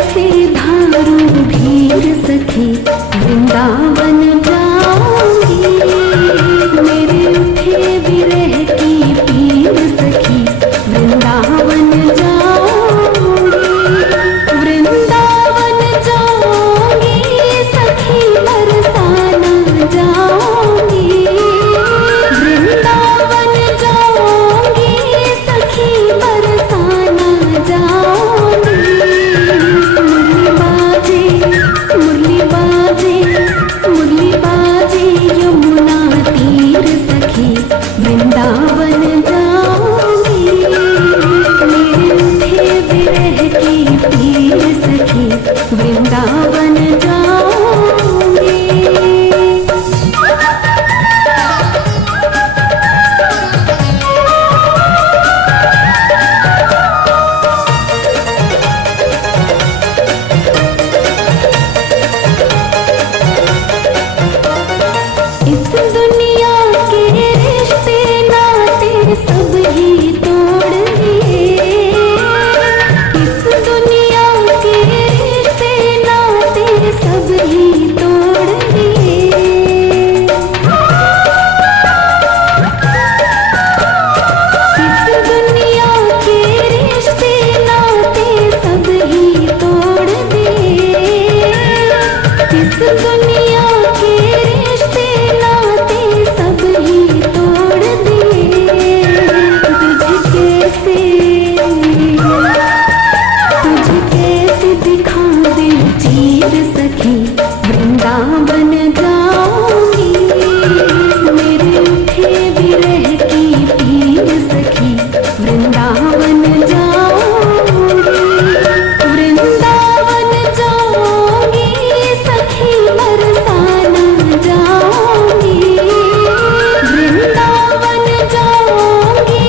कैसे धारू धीर सखी वृंदावन जाऊंगी। मेरे उठे विरह की पीर सखी वृंदावन जाऊंगी। वृंदावन जाऊंगी सखी बरसाना जाऊंगी। वृंदावन जाऊंगी सखी बरसाना जाऊंगी। मुरली बाजे मुरली बाजे यमुना तीर सखी वृंदावन जाऊंगी। मेरे उठे विरह की पीर सखी वृंदावन जाऊंगी। इस दुनिया के रिश्ते नाते सब ही तोड़ दिए। इस दुनिया के रिश्ते नाते सब ही तोड़ दिए। इस दुनिया के रिश्ते नाते सब ही तोड़ दिए। इस दुनिया के रिश्ते नाते सब ही तोड़ दिए। तुझ कैसे दिखा दे चीर सखी वृंदावन जाऊंगी। मेरे उठे विरह की पीर सखी वृंदावन जाऊंगी। वृंदावन जाऊंगी सखी बरसाना जाऊंगी। वृंदावन जाऊंगी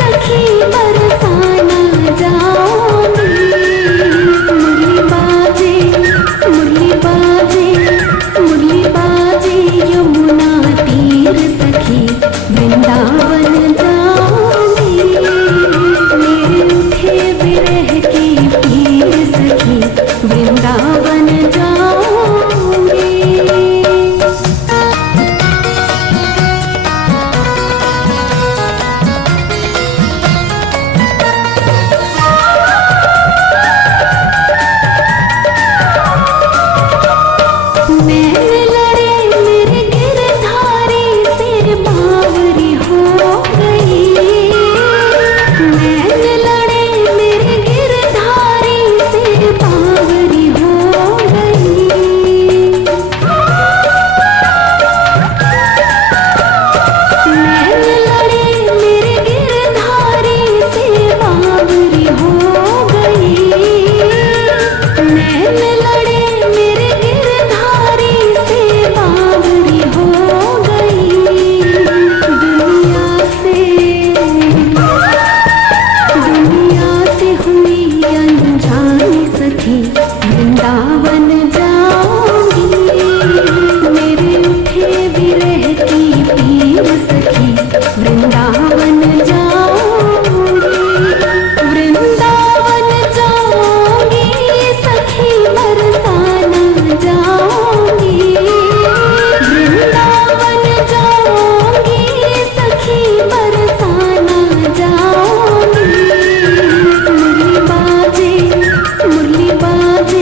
सखी बरसाना जाऊंगी। मुरली बाजे यमुना तीर सखी वृंदावन जाऊंगी। मेरे उठे विरह की पीर सखी वृंदावन जाऊंगी। नैन लड़े मेरे गिरधारी सिर बावरी हो गई। नैन लड़े मेरे गिरधारी सिर बावरी हो गई। नैन लड़े मेरे गिरधारी सिर बावरी हो गई। नैन लड़े मेरे गिरधारी से बावरी हो गई। दुनिया से हुई अनजानी सखी वृंदावन जाऊंगी। मेरे उठे विरह की पीर सखी वृंदावन जाऊंगी। वृंदावन जाऊंगी सखी बरसाना जाऊंगी। वृंदावन जाऊंगी सखी बरसाना जाऊंगी। मुरली बाजे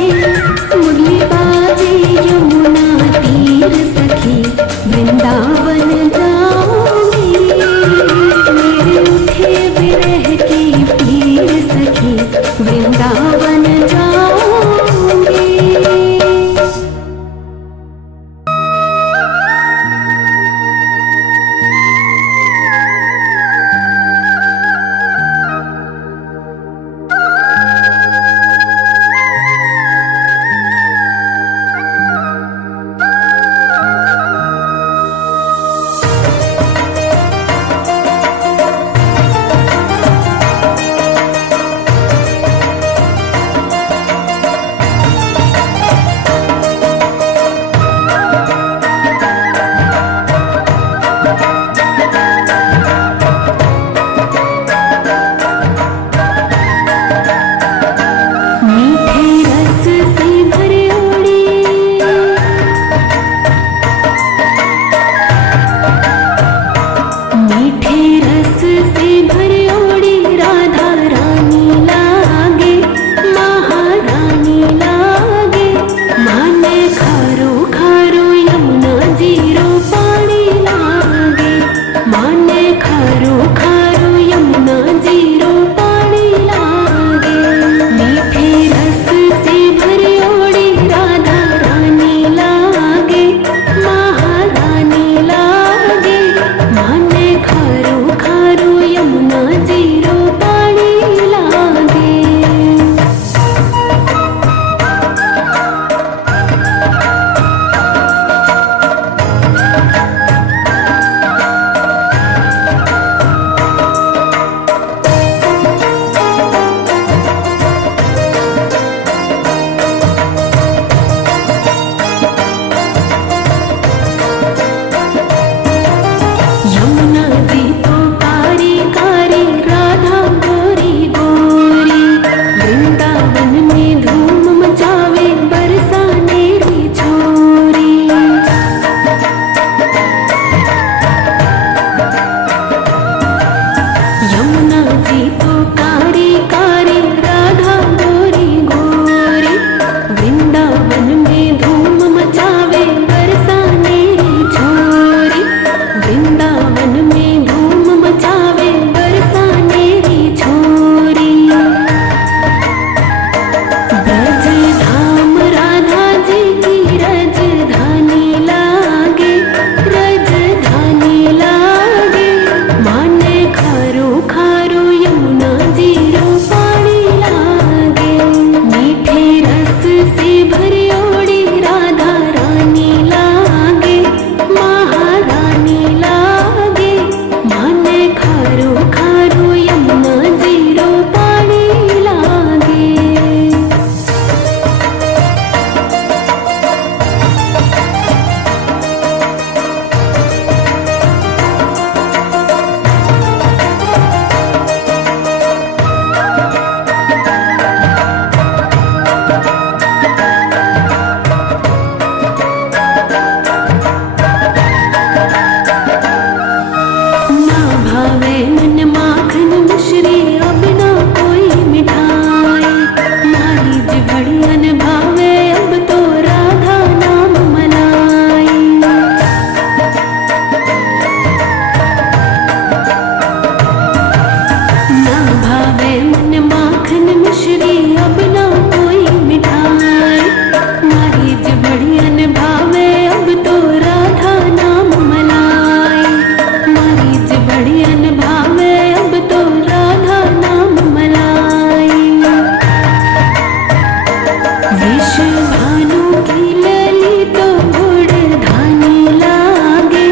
वृषभानु की लली तो गुड़ धानी लागे,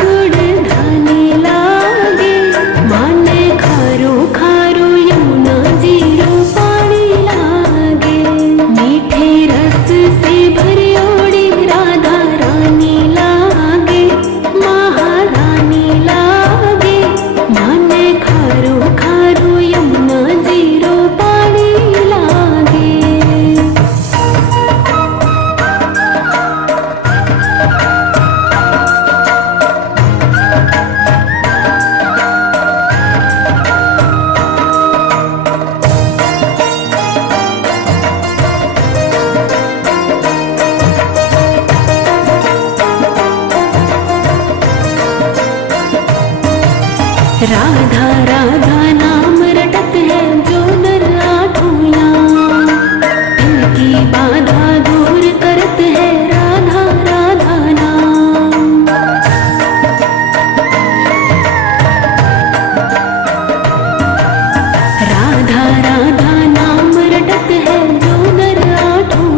गुड़ धानी लागे। माने खारो खारो यमुना जीरो पानी लागे। मीठे रस से भरियोड़ी राधा रानी लागे, महारानी लागे। माने खारो खारो यमुना जीरो पानी लागे। राधा राधा नाम रटत है जो नर आठों इनकी बाधा दूर करत है राधा राधा नाम। राधा राधा नाम रटत है जो नर आठों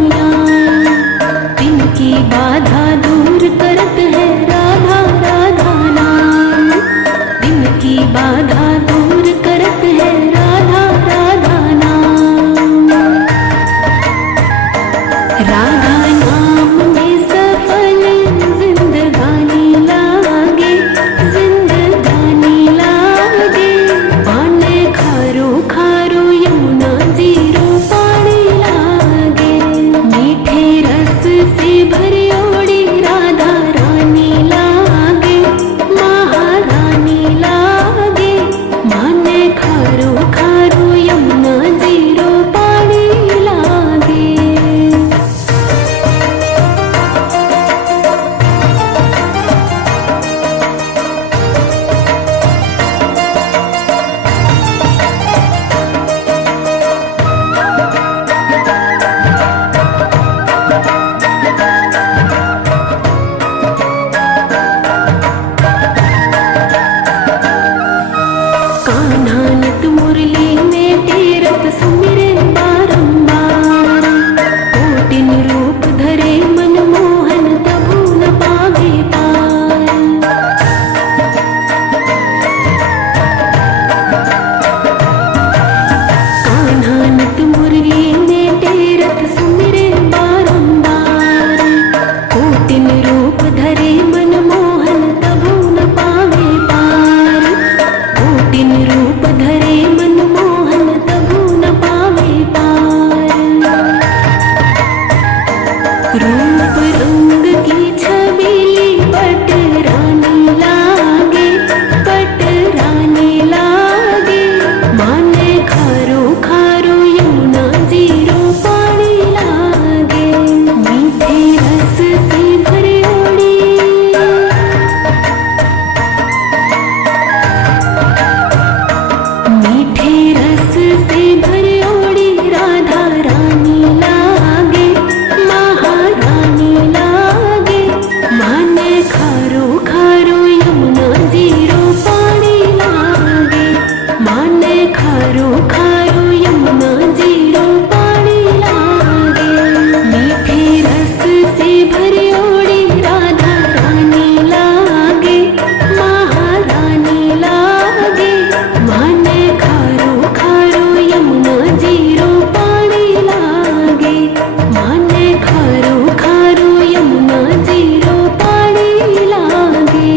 इनकी बाधा दूर करत है राधा राधा नाम। इनकी बाधा दूर करत है राधा राधा नाम। राधा नाम में सफल जिंदगानी लागे, जिंदगानी लागे। पाने खारो खारो यमुना जीरो पानी लागे। मीठे रस से भरियोड़ी राधा रानी लागे, महारानी लागे। माने खारो खारो यमुना जीरो पानी लागे। कान्हा नित मुरली में तीरथ सुमिरे बारंबार। कोटिन रूप धरे मनमोहन तबु न पावे पार। कान्हा नित मुरली में तीरथ सुमिरे बारंबार। कोटिन रूप धरे मनमोहन तबु न पावे पार। कोटिन रूप धरे मनमोहन तबु न पावे पार। रूप रंग की छबीली पट रानी लागे, पट रानी लागे। माने खारो खारो यमुना जीरो पानी लागे। मीठे रस से भरियोड़ी मीठे रस से भरियोड़ी राधा रानी लागे, महारानी लागे। माने खारो खारो यमुना जीरो पानी लागे। माने खारो खारो यमुना जीरो पानी लागे। मीठे रस से भरियोड़ी राधा रानी लागे, महारानी लागे। माने खारो खारो यमुना जीरो पानी लागे। माने खारो खारो यमुना जीरो पानी लागे।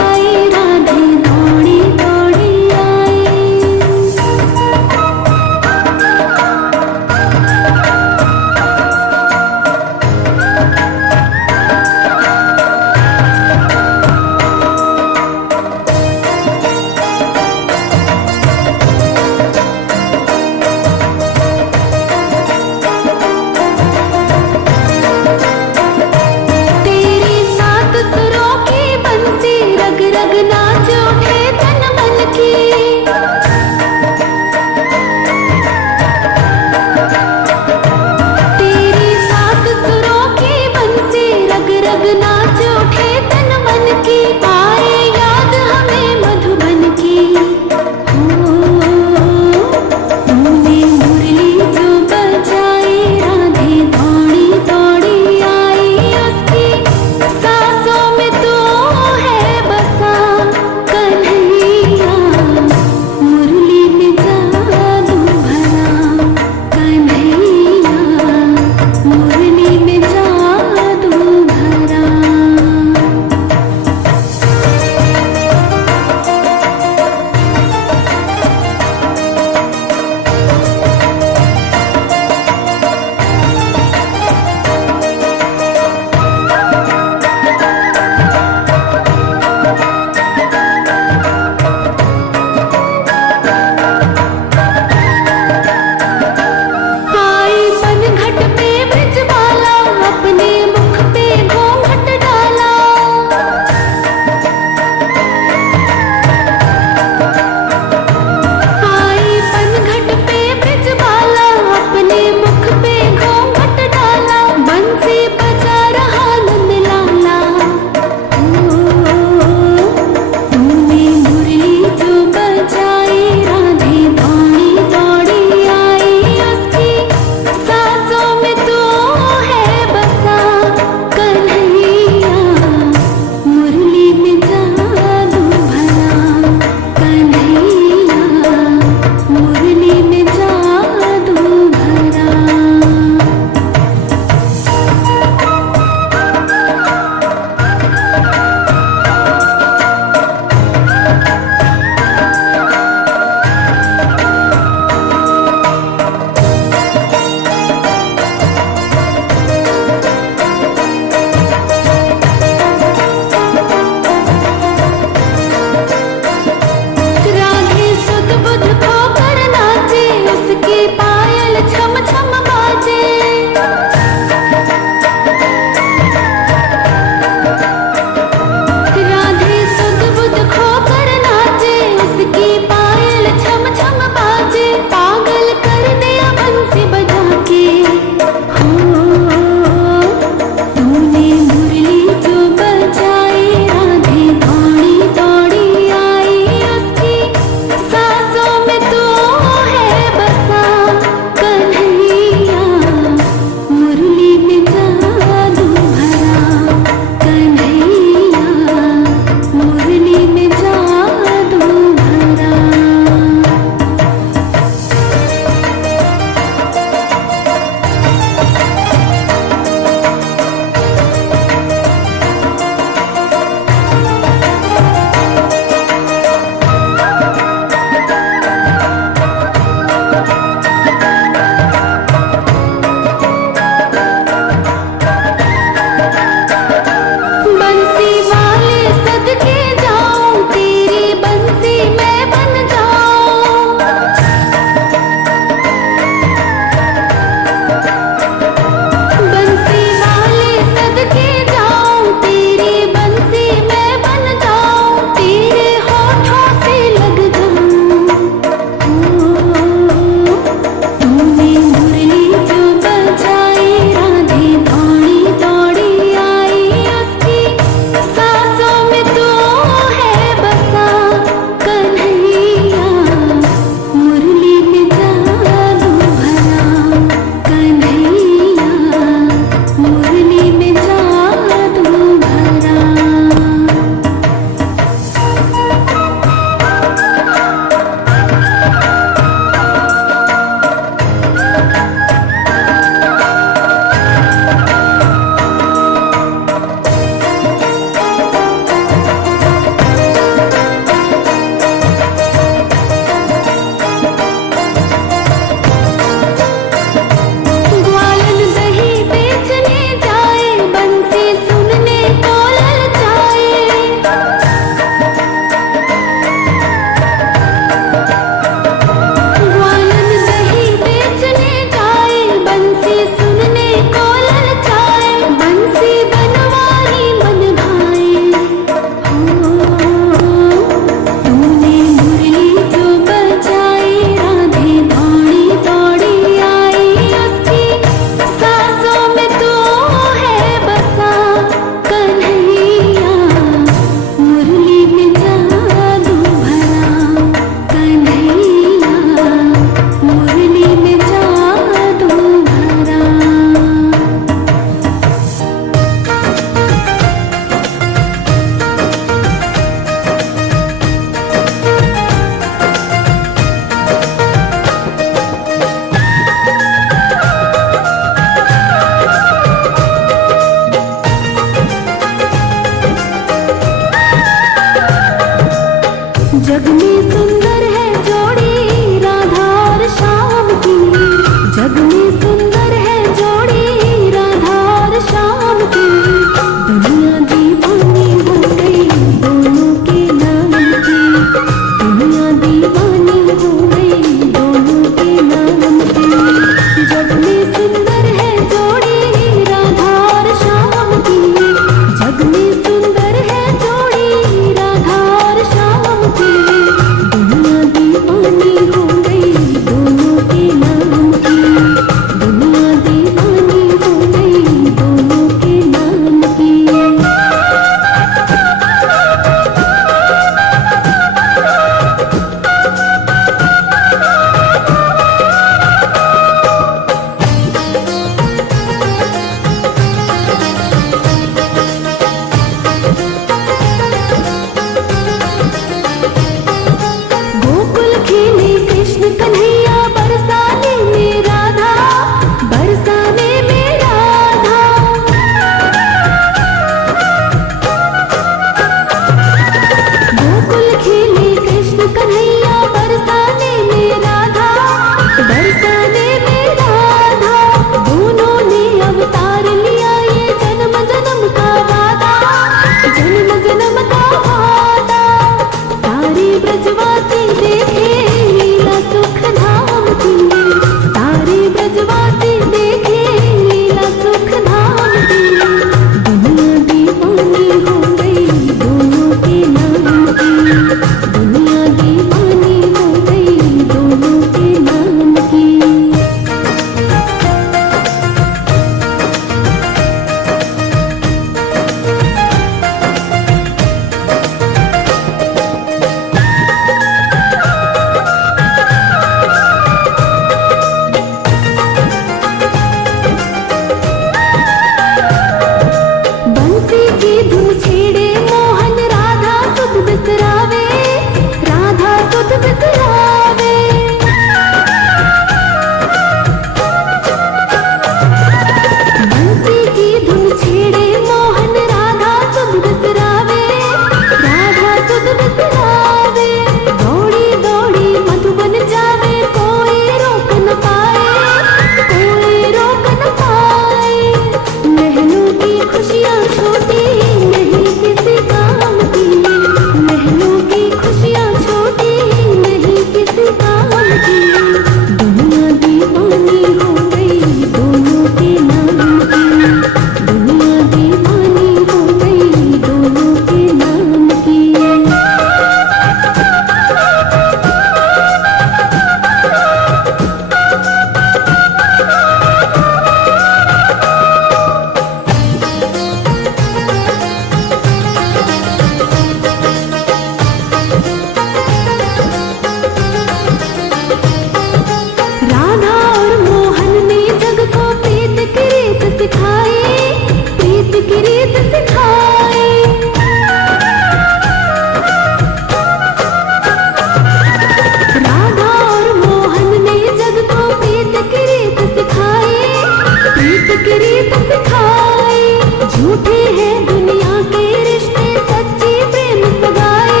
की रीत सिखाई। झूठे हैं दुनिया के रिश्ते, सच्ची प्रेम सगाई,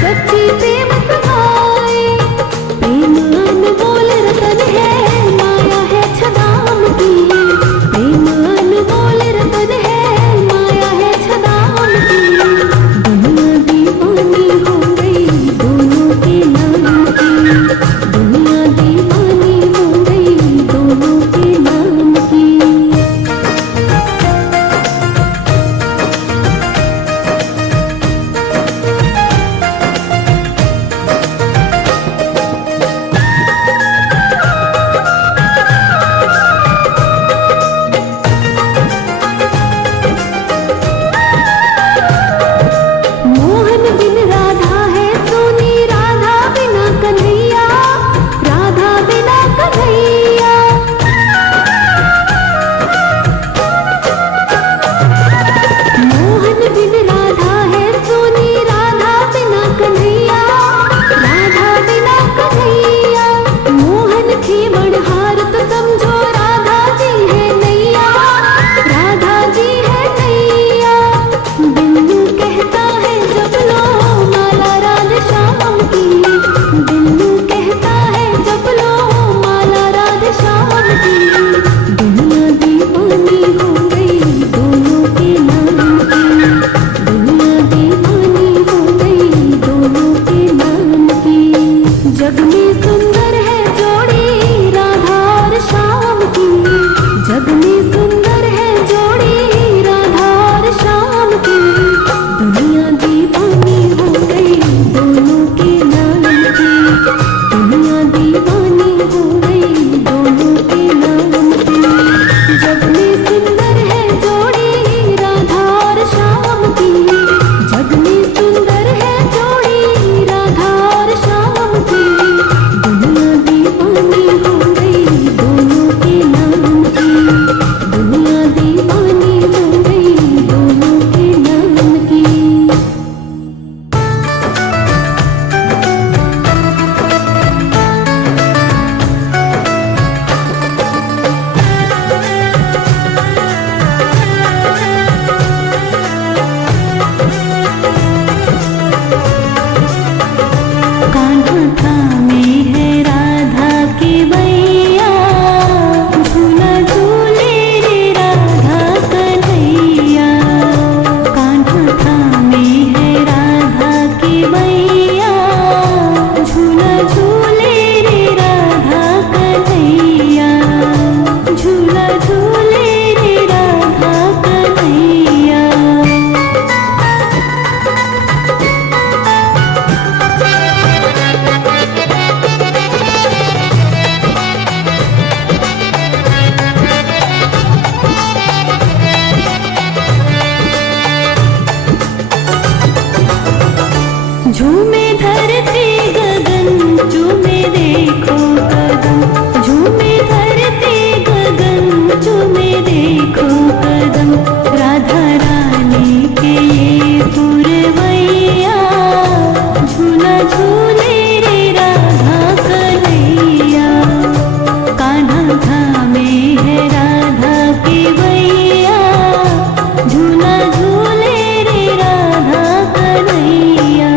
सच्ची प्रेम सगाई। प्रेम अनमोल रतन है, माया है छदाम की। प्रेम अनमोल रतन है, माया है छदाम की। दुनिया दीवानी हो गई दोनों के नाम की। दुनिया दीवानी हो गई दोनों के नाम की। मोहन बिन राधा है सोनी, राधा बिना कन्हैया, राधा बिना कन्हैया। मोहन बिन राधा है सोनी, राधा बिना कन्हैया, राधा बिना कन्हैया। मोहन थी मणहार तो समझो राधा जी है नैया, राधा जी है नैया। बिन्नू कहता है जब लो माला राधे श्याम की। बिन्नू कहता है जब लो माला राधे श्याम की। दुनिया दीवानी हो गई दोनों के नाम की। दुनिया दीवानी हो गई दोनों के नाम की। जग में सुंदर है जोड़ी राधा और श्याम की। जग में सुंदर है जोड़ी राधा और श्याम की। दुनिया दीवानी हो गई दोनों के नाम की। दुनिया दीवानी हो गई दोनों के नाम की। जग में सुंदर है जोड़ी राधा और श्याम की। जग में सुंदर है जोड़ी राधा और श्याम की। दुनिया दीवानी हो गई दोनों के नाम की। दुनिया दीवानी हो गई दोनों के नाम की। कान्हा थामे है राधा की बैया, झूला झूले रे राधा कन्हैया। कान्हा थामे है राधा की बैया, झूला झूले रे राधा कन्हैया। झूला झूले रे राधा कन्हैया। झूमे धरती गगन, झूमे देखो कदम। झूमे धरती गगन, झूमे देखो कदम। राधा रानी के ये पुरवैया, झूला झूले रे राधा कन्हैया। कान्हा थामे है राधा की बैया, झूला झूले रे राधा कन्हैया।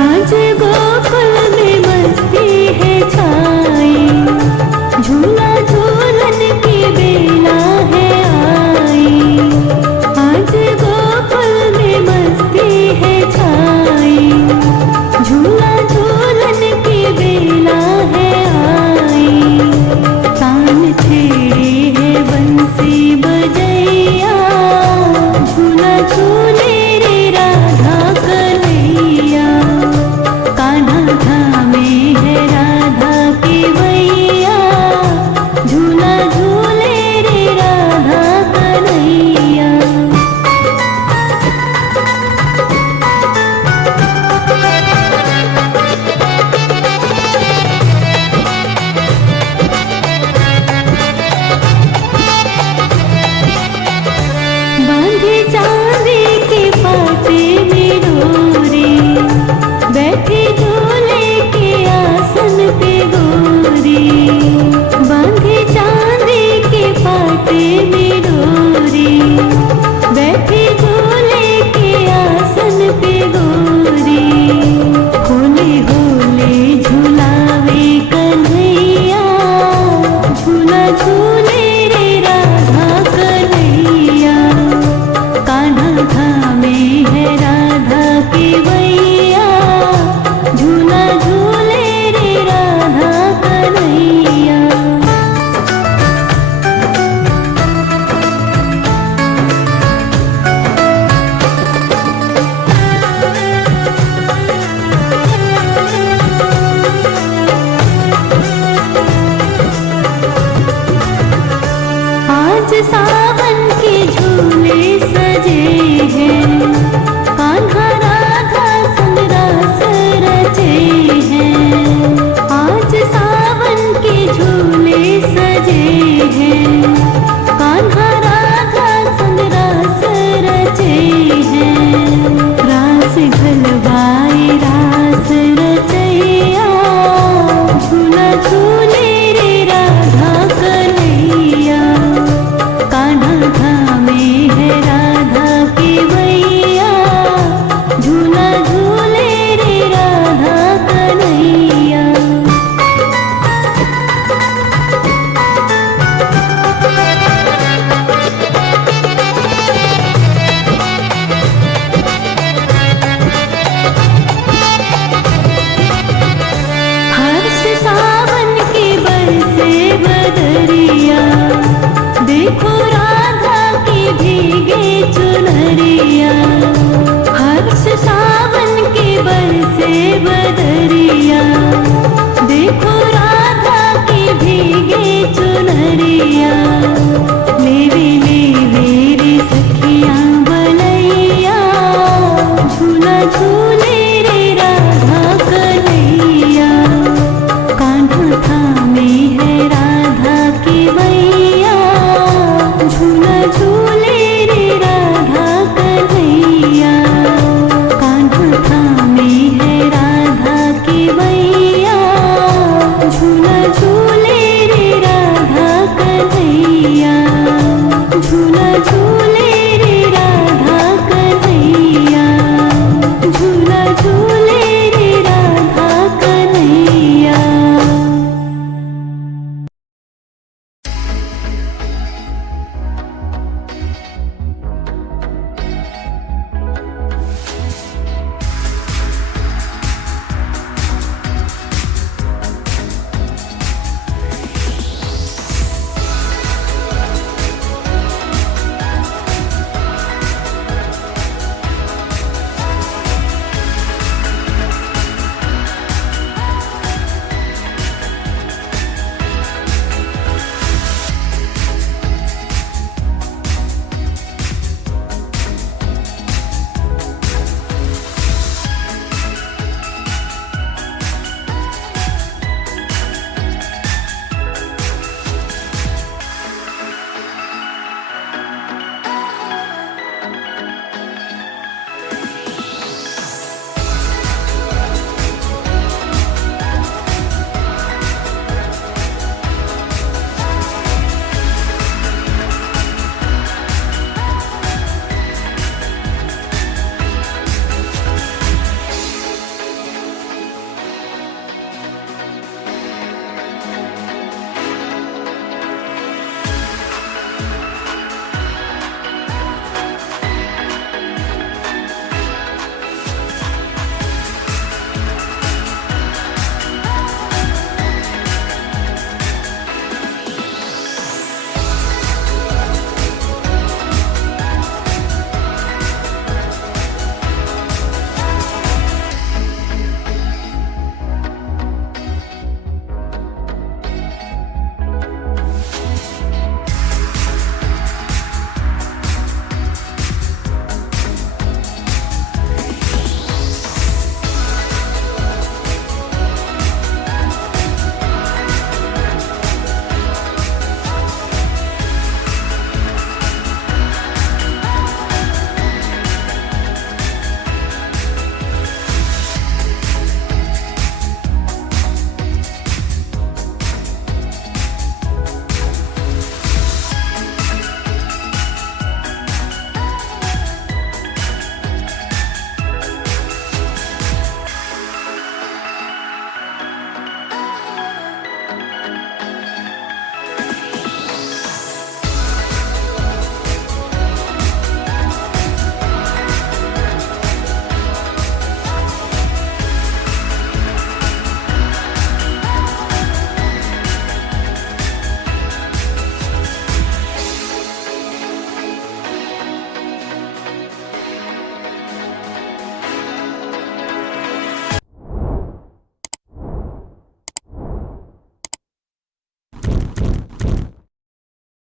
आज गोकुल में मस्ती है छाई, झूला झूलन की बेला है आई। आज गोकुल में मस्ती है छाई, झूला झूलन की बेला है आई। तान छेड़ी है बंसी बजैया, झूला झूले रे राधा कन्हैया। कान्हा थामे है राधा की बैया, पाते में डोरी, बैठी झूले के आसन पे गोरी, बांधे चांदी के पाते में डोरी, बैठी झूले के आसन पे गोरी, होले होले झूलावे कन्हैया, झूला झूले रे राधा कन्हैया, कान्हा थामे है राधा के वैया, झूला झूले रे राधा कन्हैया। आज सावन के झूले सजे हैं, कान्हा राधा संग रास रचे हैं। आज सावन के झूले सजे हैं, कान्हा राधा संग रास रचे हैं। रास घलवाए रास रचैया, झूला झूले रे राधा कन्हैया, कान्हा थामे है राधा के वैया, झूला झूले रे राधा कन्हैया। हर्ष सावन के बरसे बदरिया, देखो राधा की भीगे चुनरिया। हर्ष सावन के बरसे बदरिया, देखो राधा की भीगे चुनरिया।